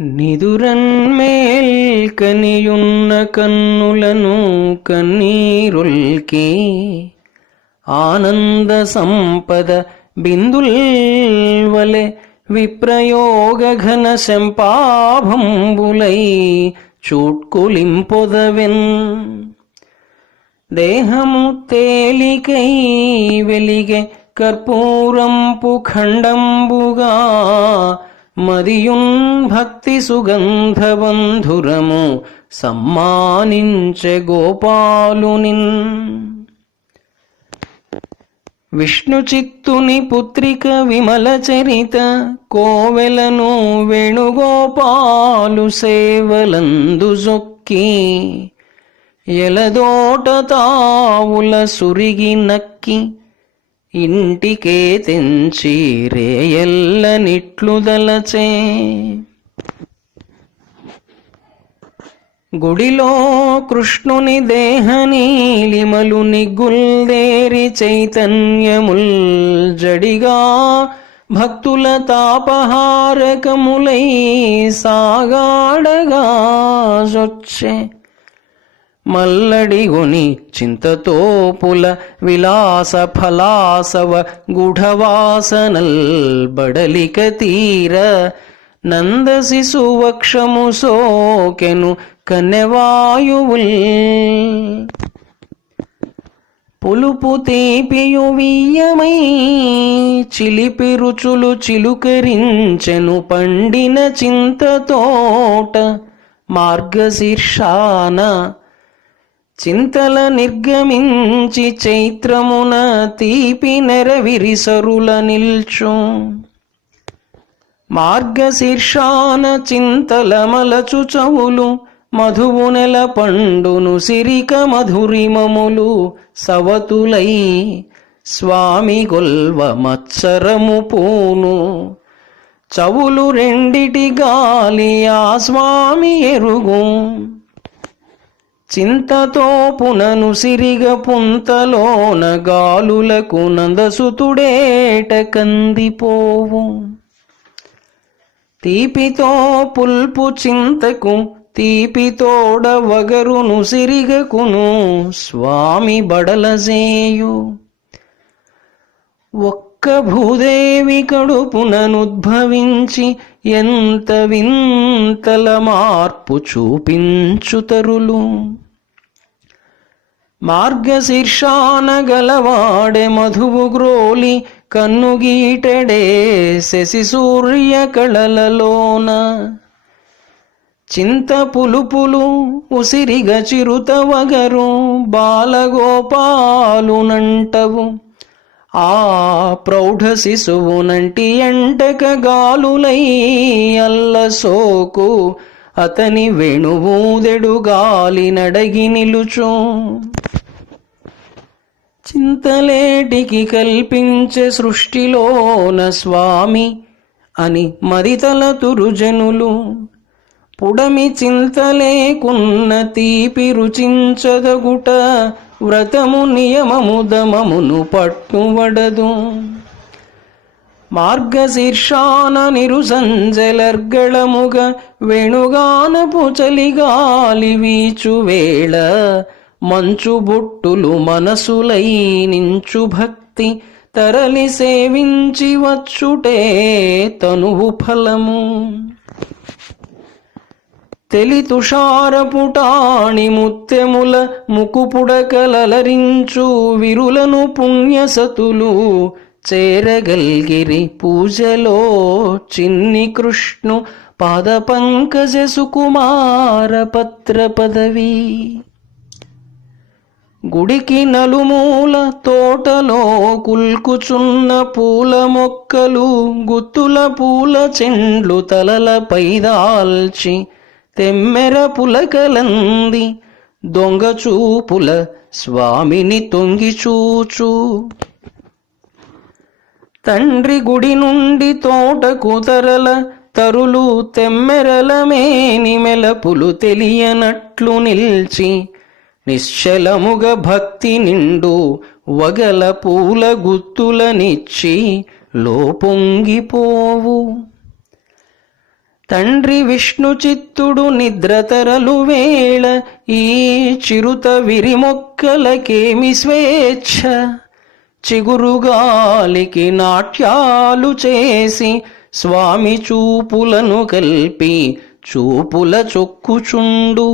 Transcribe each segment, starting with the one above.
నిదురన్మేల్ కనియున్న కన్నులను కన్నీరుల్కి. ఆనంద సంపద బిందుల్ వలె విప్రయోగ ఘన శంపాభంబులై చూట్కులింపొదవెన్. దేహము తేలికై వెలిగే కర్పూరంపు ఖండంబుగా మదియున్ భక్తి సుగంధబంధురము సమ్మానించె గోపాలునిన్. విష్ణు చిత్తుని పుత్రిక విమల చరిత కోవెలను వేణుగోపాలు సేవలందు జొక్కి. ఎలదోట తావుల సురిగి నక్కి ఇంటికే తెంచి రేయల్ల నిట్లుదలచే గుడిలో కృష్ణుని దేహనీలిమలు నిగుల్దేరి చైతన్యముల్ జడిగా భక్తుల తాపహారకములై సాగాడగా జొచ్చే. మల్లడిగొని చింతతోపుల విలాస ఫలాసవ గుఢవాసనల్ బడలిక తీర నంద శిశువక్షము సోకెను కన్నెవాయువుల్. పులుపు తీపియు వియ్యమై చిలిపి రుచులు చిలుకరించెను పండిన చింతతోట మార్గశీర్షాన చింతల నిర్గమించి చైత్రమున తీపి నెరవిరిసరుల నిల్చు. మార్గశీర్షాన చింతల మలచు చవులు మధువు నెల పండును సిరిక మధురిమములు సవతులై. స్వామి గొల్వ మత్సరము పూను. చవులు రెండిటి గాలి ఆ స్వామి ఎరుగు. చింతతో పునను సిరిగ పుంతలోన గాలులకు నందసుతుడేట కందిపోవు. తీపితో పుల్పు చింతకు తీపితోడ వగరును సిరిగకును స్వామి బడలజేయు ఒక్క భూదేవి కడుపుననుద్భవించి ఎంత వింతల మార్పు చూపించుతరులు మార్గశీర్షాన గలవాడే మధువు గ్రోలి కన్నుగీటడే శశి సూర్య కళలలోన. చింత పులుపులు ఉసిరిగ చిరుత వగరు బాలగోపాలునంటవు ఆ ప్రౌఢ శిశువునంటి ఎంటక గాలులై అల్లసోకు అతని వెణువూదెడు గాలి నడగి నిలుచు. చింతలేటికి కల్పించే సృష్టిలోన స్వామి అని మరితల తురుజనులు. పుడమి చింతలేకున్న తీపి రుచించదగుట వ్రతము నియమము దమమును పట్టువడదు. మార్గశీర్షాన నిరుసంజలర్గళముగ వేణుగానపు చలిగాలి వీచు వేళ. మంచు బొట్టులు మనసులై నించు భక్తి తరలి సేవించి వచ్చుటే తనువు ఫలము. తెలి తుషారపుటాణి ముత్తెముల ముకుపుడకలలరించు విరులను పుణ్యసతులు చేరగల్గిరి పూజలో చిన్ని కృష్ణు పాద పంకజ సుకుమార పత్ర పదవి గుడికి నలుమూల తోటలో కుల్కుచున్న పూల మొక్కలు గుత్తుల పూల చెండ్లు తలలపై దాల్చి తెమ్మెర పులకలంది దొంగ చూపుల స్వామిని తొంగి చూచు. తండ్రి గుడి నుండి తోటకు తరల తరులు తెమ్మెరల మేని మెలపులు తెలియనట్లు నిల్చి నిశ్చలముగ భక్తి నిండు వగల పూల గుత్తులనిచ్చి లోపొంగిపోవు. తండ్రి విష్ణు చిత్తుడు నిద్రతరలు వేళ ఈ చిరుత విరిమొక్కలకేమి స్వేచ్ఛ? చిగురుగాలికి నాట్యాలు చేసి స్వామి చూపులను కల్పి చూపుల చొక్కుచుండు.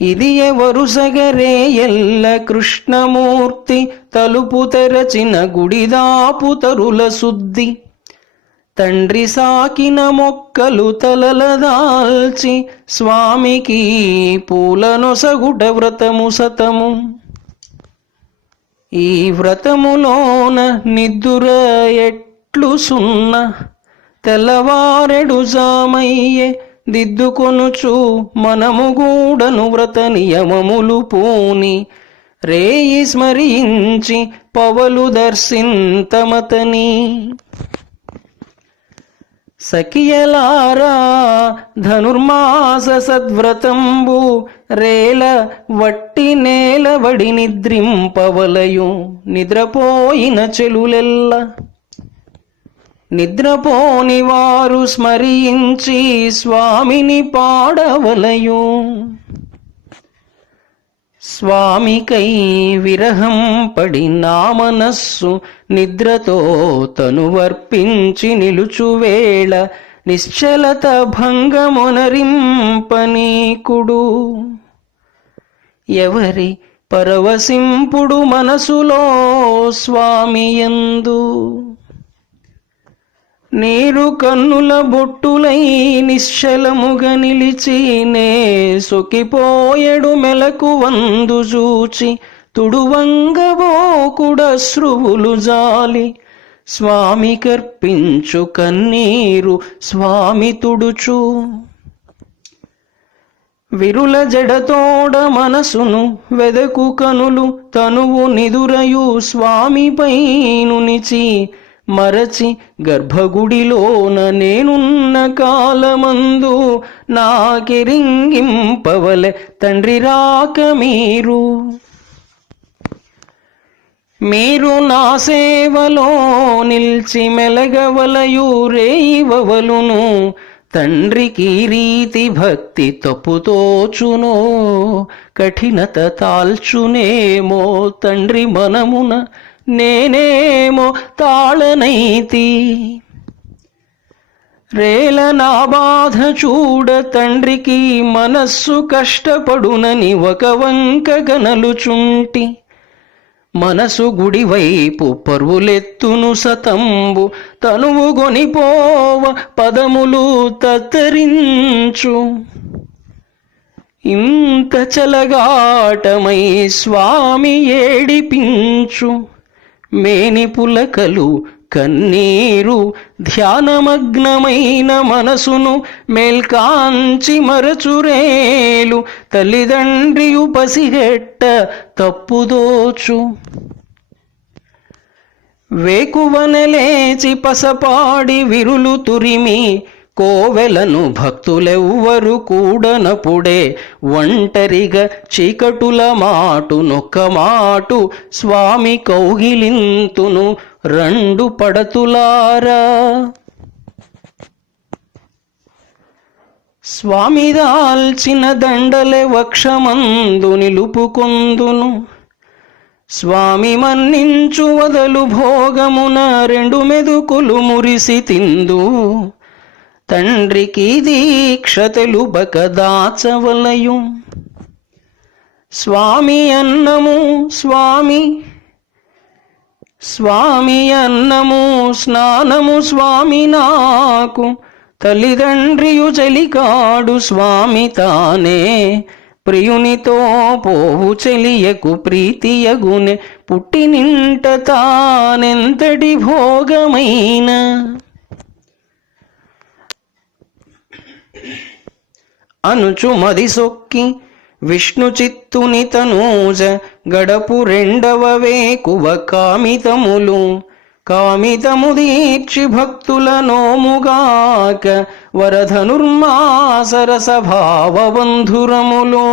ఇది ఎవరు సగరే ఎల్ల కృష్ణమూర్తి తలుపు తెరచిన గుడిదాపు తరుల శుద్ధి తండ్రి సాకిన మొక్కలు తలలదాల్చి స్వామికి పూలనొసగుట వ్రతము సతము. ఈ వ్రతములోన నిద్దుర ఎట్లు సున్న తెల్లవారెడు జామయ్యే దిద్దుకొనుచు మనము గూడను వ్రత నియమములు పూని రేయి స్మరించి పవలు దర్శింతమతని. సఖియలారా ధనుర్మాస సద్వ్రతంబు రేల వట్టి నేలవడి నిద్రింపవలయు నిద్రపోయిన చెలులెల్ల. నిద్రపోని వారు స్మరించి స్వామిని పాడవలయు. స్వామికై విరహం పడి నా మనస్సు నిద్రతో తనువర్పించి నిలుచువేళ నిశ్చలత భంగమునరింపనీకుడు. ఎవరి పరవశింపుడు మనసులో స్వామియందు నీరు కన్నుల బొట్టులై నిశ్చలముగా నిలిచి నే సొకిపోయెడు మెలకు వందు చూచి తుడువంగబోకుడ శ్రువులు జాలి. స్వామి కర్పించు కన్నీరు స్వామి తుడుచు. విరుల జడతోడ మనసును వెదకు కనులు తనువు నిదురయు స్వామిపై నునిచి మరచి గర్భగుడిలోన నేనున్న కాలమందు నాకిరింగింపవలె తండ్రి రాక మీరు. మీరు నా సేవలో నిల్చి మెలగవలయు రేయివవలును తండ్రికి రీతి భక్తి తప్పుతోచునో కఠినత తాల్చునేమో తండ్రి మనమున నేనేమో తాళనైతి. రేల నా బాధ చూడ తండ్రికి మనస్సు కష్టపడునని ఒక వంక గనలుచుంటి. మనసు గుడివైపు పరువులెత్తును సతంబు తనువు గొనిపోవ పదములు తత్తరించు. ఇంత చలగాటమై స్వామి ఏడిపించు. మేని పులకలు కన్నీరు ధ్యానమగ్నమైన మనసును మేల్కాంచి మరచురేలు తల్లిదండ్రియు పసిగెట్ట తప్పుదోచు. వేకువనలేచి పసపాడి విరులు తురిమి కోవెలను భక్తులెవ్వరు కూడనపుడే ఒంటరిగా చీకటుల మాటు నొక్క మాటు స్వామి కౌగిలింతును రెండు పడతులారా. స్వామి దాల్చిన దండలే వక్షమందు నిలుపుకొందును. స్వామి మన్నించు వదలు భోగమున రెండు మెదుకులు మురిసి తిందు. తండ్రికి దీక్షతలు బకదాచవలయు స్వామి అన్నము స్వామి స్వామి అన్నము స్నానము స్వామి నాకు. తల్లిదండ్రియు చలికాడు స్వామి తానే. ప్రియునితో పోవు చెలియకు ప్రీతియగునే. పుట్టినింట తానెంతటి భోగమైన. అనుచుమది సొక్కి విష్ణు చిత్తుని తనూజ గడపు రెండవ వేకువ కామితములు. కామితము దీక్షి భక్తుల నోముగాక వరధనుర్మాసరస భావ బంధురములు